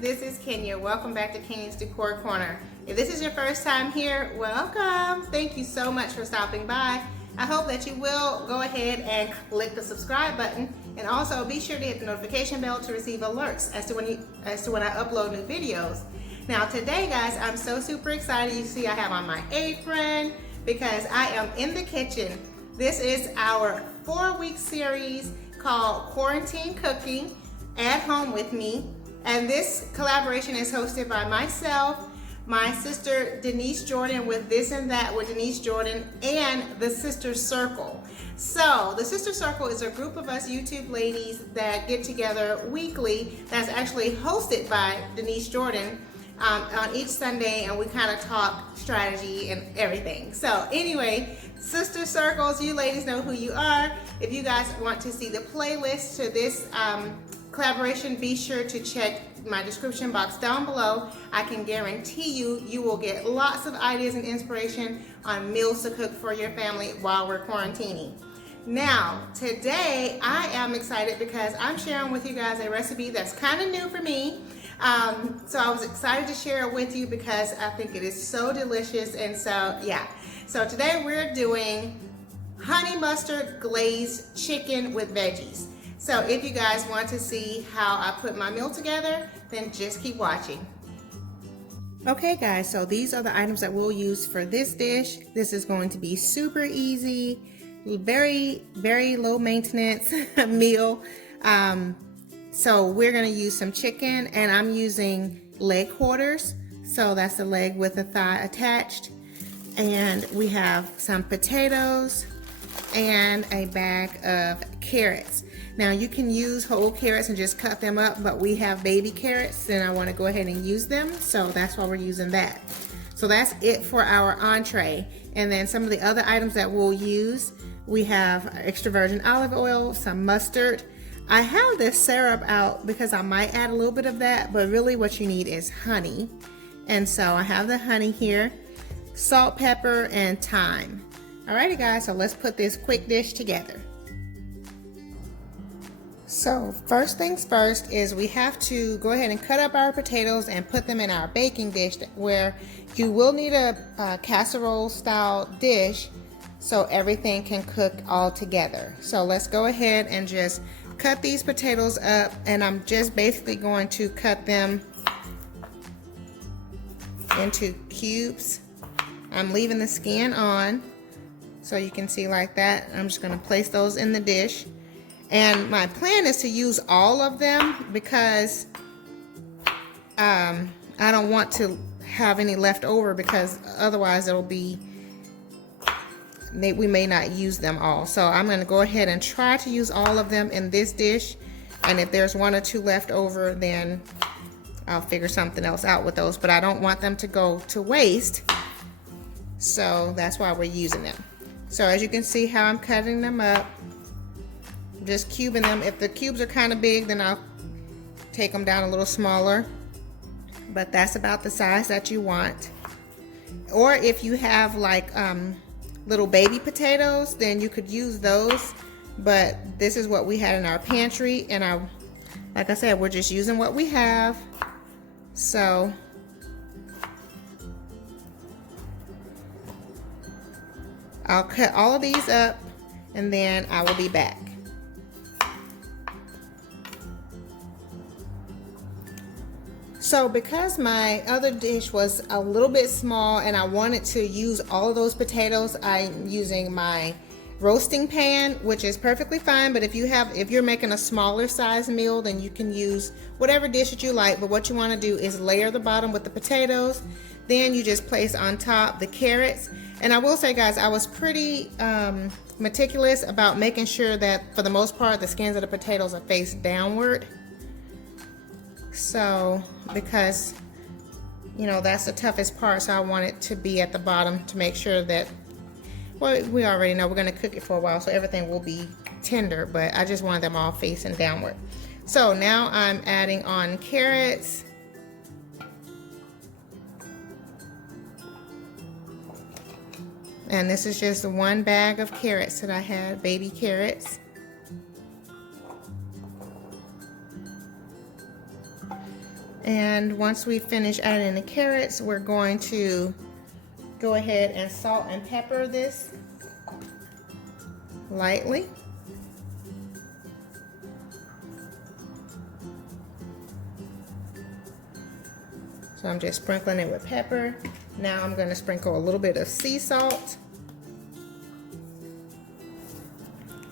this is Kenya. Welcome back to Kenya's Decor Corner. If this is your first time here, welcome. Thank you so much for stopping by. I hope that you will go ahead and click the subscribe button, and also be sure to hit the notification bell to receive alerts as to when I upload new videos. Now today, guys, I'm so super excited. You see I have on my apron because I am in the kitchen. This is our 4-week series called Quarantine Cooking at Home with Me. And this collaboration is hosted by myself, my sister Denise Jordan with This and That with Denise Jordan, and the Sister Circle. So the Sister Circle is a group of us YouTube ladies that get together weekly, that's actually hosted by Denise Jordan on each Sunday, and we kind of talk strategy and everything. So anyway, Sister Circles, you ladies know who you are. If you guys want to see the playlist to this collaboration, be sure to check my description box down below. I can guarantee you will get lots of ideas and inspiration on meals to cook for your family while we're quarantining. Now, today I am excited because I'm sharing with you guys a recipe that's kind of new for me. So I was excited to share it with you because I think it is so delicious. And so, yeah. So today we're doing honey mustard glazed chicken with veggies. So if you guys want to see how I put my meal together, then just keep watching. Okay guys, so these are the items that we'll use for this dish. This is going to be super easy, very, very low maintenance meal. So we're gonna use some chicken, and I'm using leg quarters. So that's the leg with the thigh attached. And we have some potatoes and a bag of carrots. Now you can use whole carrots and just cut them up, but we have baby carrots and I want to go ahead and use them, so that's why we're using that. So that's it for our entree. And then some of the other items that we'll use, we have extra virgin olive oil, some mustard. I have this syrup out because I might add a little bit of that, but really what you need is honey. And so I have the honey here, salt, pepper, and thyme. Alrighty guys, so let's put this quick dish together. So first things first is we have to go ahead and cut up our potatoes and put them in our baking dish, where you will need a casserole style dish so everything can cook all together. So let's go ahead and just cut these potatoes up, and I'm just basically going to cut them into cubes. I'm leaving the skin on so you can see like that. I'm just going to place those in the dish. And my plan is to use all of them because I don't want to have any left over, because otherwise it'll be, we may not use them all. So I'm going to go ahead and try to use all of them in this dish. And if there's 1 or 2 left over, then I'll figure something else out with those. But I don't want them to go to waste. So that's why we're using them. So as you can see how I'm cutting them up, just cubing them. If the cubes are kind of big, then I'll take them down a little smaller, but that's about the size that you want. Or if you have like little baby potatoes, then you could use those, but this is what we had in our pantry, and like I said, we're just using what we have. So I'll cut all of these up and then I will be back. So because my other dish was a little bit small and I wanted to use all of those potatoes, I'm using my roasting pan, which is perfectly fine. But if you're making a smaller size meal, then you can use whatever dish that you like. But what you want to do is layer the bottom with the potatoes. Then you just place on top the carrots. And I will say, guys, I was pretty meticulous about making sure that for the most part the skins of the potatoes are face downward. So, because, you know, that's the toughest part, so I want it to be at the bottom to make sure that, well, we already know we're going to cook it for a while, so everything will be tender, but I just wanted them all facing downward. So now I'm adding on carrots. And this is just 1 bag of carrots that I had, baby carrots. And once we finish adding the carrots, we're going to go ahead and salt and pepper this lightly. So I'm just sprinkling it with pepper. Now I'm going to sprinkle a little bit of sea salt.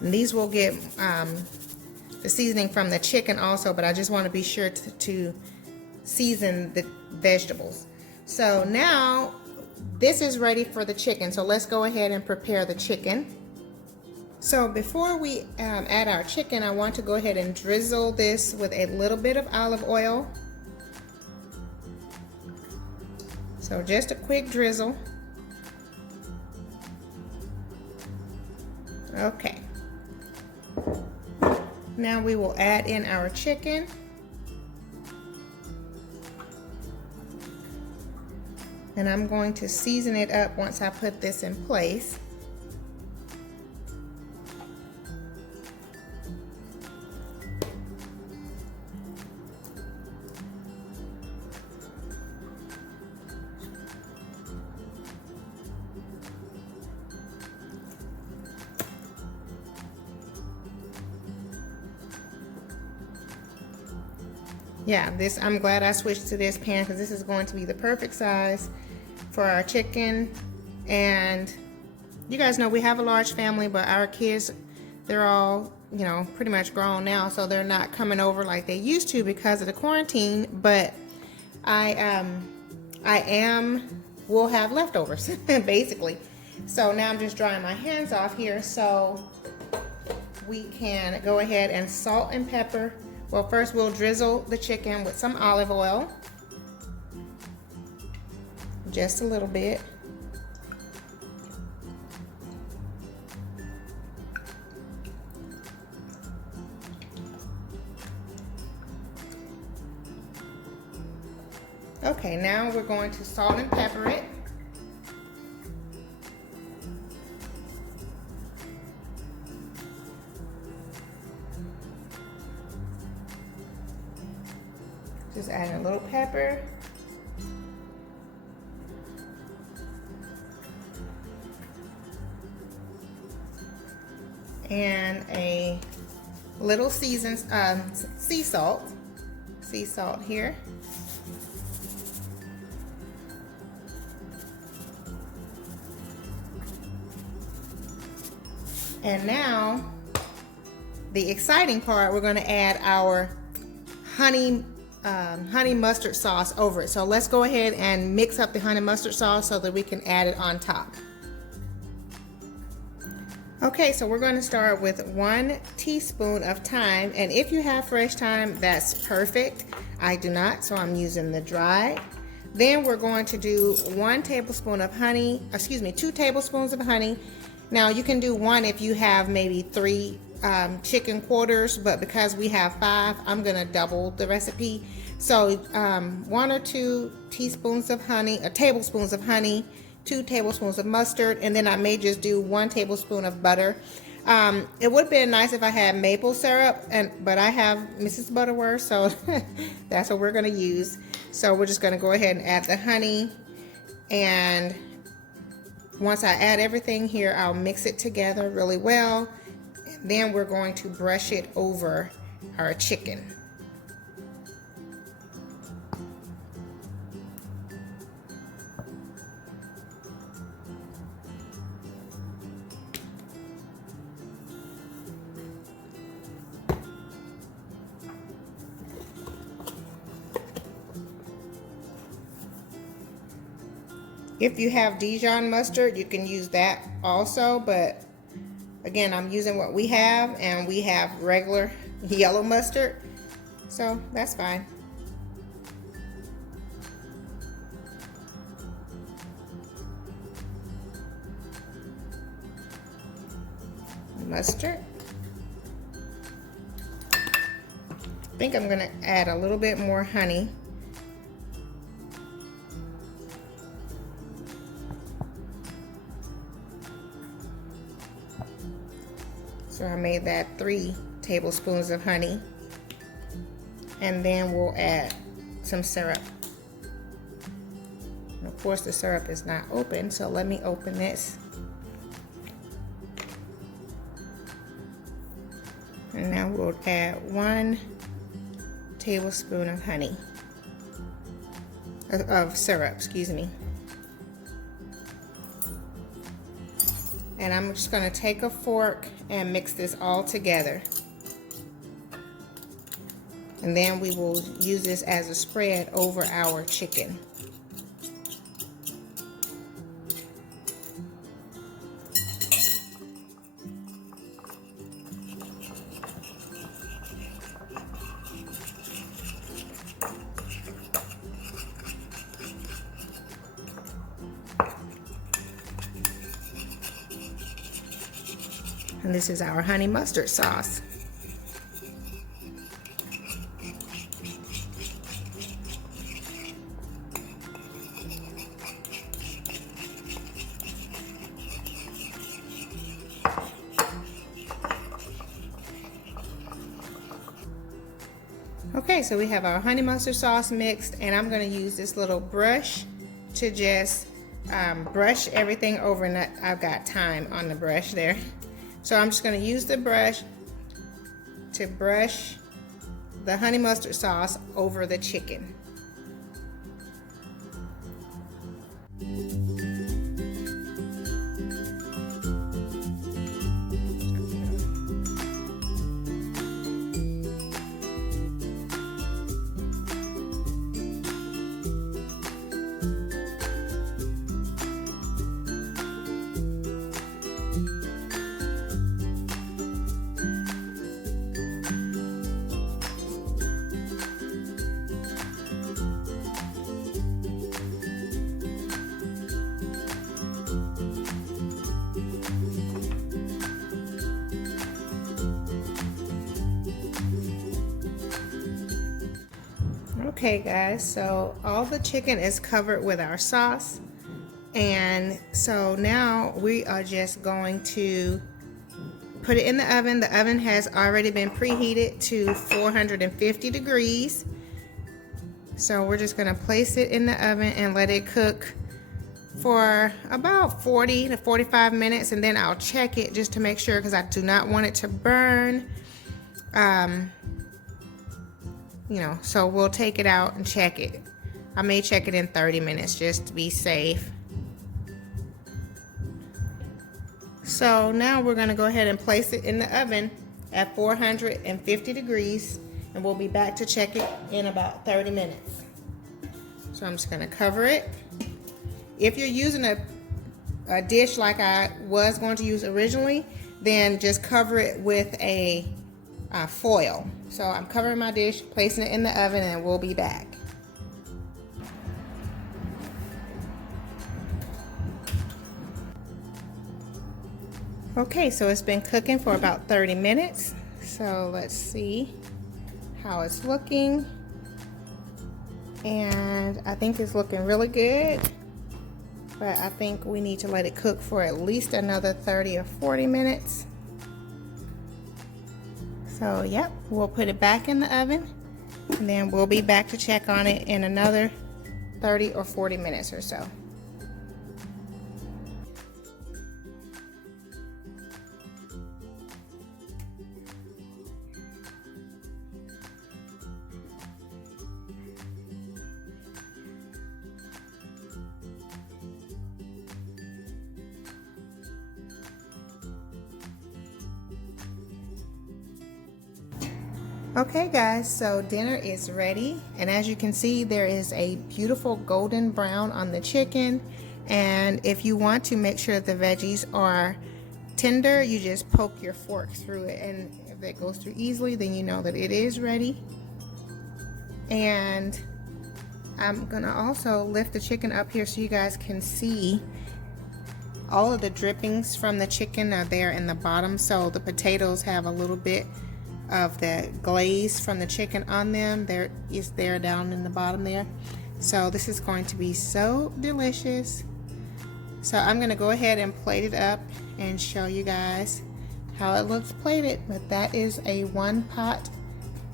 And these will get the seasoning from the chicken also, but I just want to be sure to season the vegetables. So now this is ready for the chicken. So let's go ahead and prepare the chicken. So before we add our chicken, I want to go ahead and drizzle this with a little bit of olive oil. So just a quick drizzle. Okay. Now we will add in our chicken. And I'm going to season it up once I put this in place. Yeah, I'm glad I switched to this pan because this is going to be the perfect size for our chicken. And you guys know we have a large family, but our kids, they're all, you know, pretty much grown now, so they're not coming over like they used to because of the quarantine. But we'll have leftovers basically. So now I'm just drying my hands off here so we can go ahead and salt and pepper. Well, first we'll drizzle the chicken with some olive oil, just a little bit. Okay, now we're going to salt and pepper it. Just adding a little pepper. And a little seasoned sea salt here. And now the exciting part, we're going to add our honey mustard sauce over it. So let's go ahead and mix up the honey mustard sauce so that we can add it on top. Okay, so we're going to start with 1 teaspoon of thyme, and if you have fresh thyme, that's perfect. I do not, so I'm using the dry. Then we're going to do 2 tablespoons of honey. Now you can do 1 if you have maybe 3 chicken quarters, but because we have 5, I'm gonna double the recipe. So 1 or 2 tablespoons of honey, 2 tablespoons of mustard, and then I may just do 1 tablespoon of butter. It would have been nice if I had maple syrup, but I have Mrs. Butterworth, so that's what we're gonna use. So we're just gonna go ahead and add the honey, and once I add everything here, I'll mix it together really well. And then we're going to brush it over our chicken. If you have Dijon mustard, you can use that also, but again, I'm using what we have, and we have regular yellow mustard, so that's fine. Mustard. I think I'm gonna add a little bit more honey. So I made that 3 tablespoons of honey, and then we'll add some syrup. And of course the syrup is not open, so let me open this. And now we'll add 1 tablespoon of honey, of syrup, excuse me. And I'm just going to take a fork and mix this all together. And then we will use this as a spread over our chicken. And this is our honey mustard sauce. Okay, so we have our honey mustard sauce mixed, and I'm going to use this little brush to just brush everything over. And I've got time on the brush there. So I'm just going to use the brush to brush the honey mustard sauce over the chicken. Okay guys, so all the chicken is covered with our sauce, and so now we are just going to put it in the oven. The oven has already been preheated to 450 degrees. So we're just going to place it in the oven and let it cook for about 40 to 45 minutes, and then I'll check it just to make sure, because I do not want it to burn. You know, so we'll take it out and check it. I may check it in 30 minutes just to be safe. So now we're going to go ahead and place it in the oven at 450 degrees, and we'll be back to check it in about 30 minutes. So I'm just going to cover it. If you're using a dish like I was going to use originally, then just cover it with a foil. So I'm covering my dish, placing it in the oven, and we'll be back. Okay, so it's been cooking for about 30 minutes. So let's see how it's looking. And I think it's looking really good, but I think we need to let it cook for at least another 30 or 40 minutes. So yep, we'll put it back in the oven, and then we'll be back to check on it in another 30 or 40 minutes or so. Okay guys, so dinner is ready, and as you can see, there is a beautiful golden brown on the chicken. And if you want to make sure the veggies are tender, you just poke your fork through it, and if it goes through easily, then you know that it is ready. And I'm gonna also lift the chicken up here so you guys can see all of the drippings from the chicken are there in the bottom. So the potatoes have a little bit of the glaze from the chicken on them. There is there down in the bottom there. So this is going to be so delicious. So I'm going to go ahead and plate it up and show you guys how it looks plated. But that is a one pot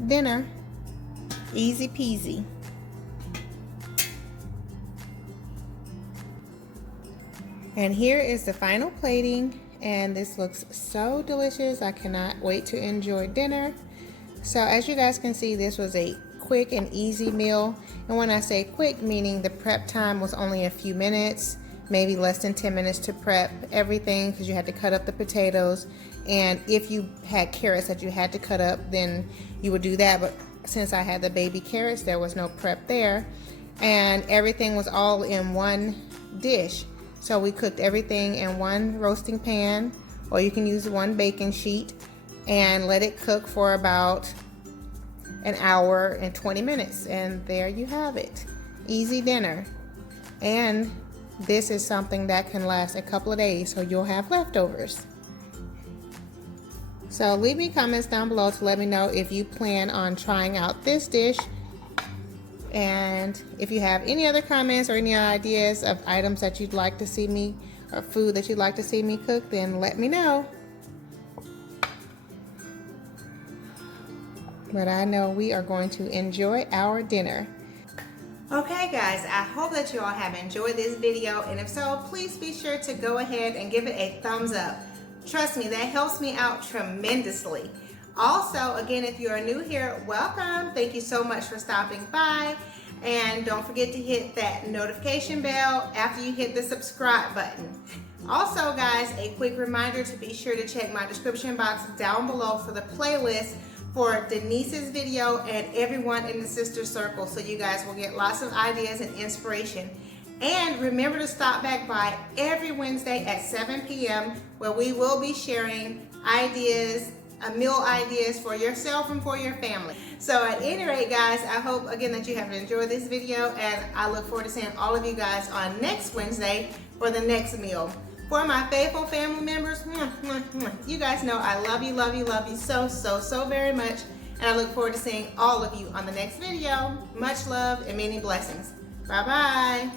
dinner, easy peasy. And here is the final plating, and this looks so delicious. I cannot wait to enjoy dinner. So as you guys can see, this was a quick and easy meal. And when I say quick, meaning the prep time was only a few minutes, maybe less than 10 minutes to prep everything, because you had to cut up the potatoes. And if you had carrots that you had to cut up, then you would do that. But since I had the baby carrots, there was no prep there. And everything was all in one dish. So we cooked everything in one roasting pan, or you can use one baking sheet, and let it cook for about an hour and 20 minutes. And there you have it. Easy dinner. And this is something that can last a couple of days, so you'll have leftovers. So leave me comments down below to let me know if you plan on trying out this dish. And if you have any other comments or any ideas of items that you'd like to see me, or food that you'd like to see me cook, then let me know. But I know we are going to enjoy our dinner. Okay guys, I hope that you all have enjoyed this video, and if so, please be sure to go ahead and give it a thumbs up. Trust me, that helps me out tremendously. Also, again, if you are new here, welcome. Thank you so much for stopping by. And don't forget to hit that notification bell after you hit the subscribe button. Also, guys, a quick reminder to be sure to check my description box down below for the playlist for Denise's video and everyone in the sister circle, so you guys will get lots of ideas and inspiration. And remember to stop back by every Wednesday at 7 p.m. where we will be sharing ideas, meal ideas for yourself and for your family. So at any rate, guys, I hope again that you have enjoyed this video, and I look forward to seeing all of you guys on next Wednesday for the next meal. For my faithful family members, you guys know I love you, love you, love you so, so, so very much. And I look forward to seeing all of you on the next video. Much love and many blessings. Bye-bye.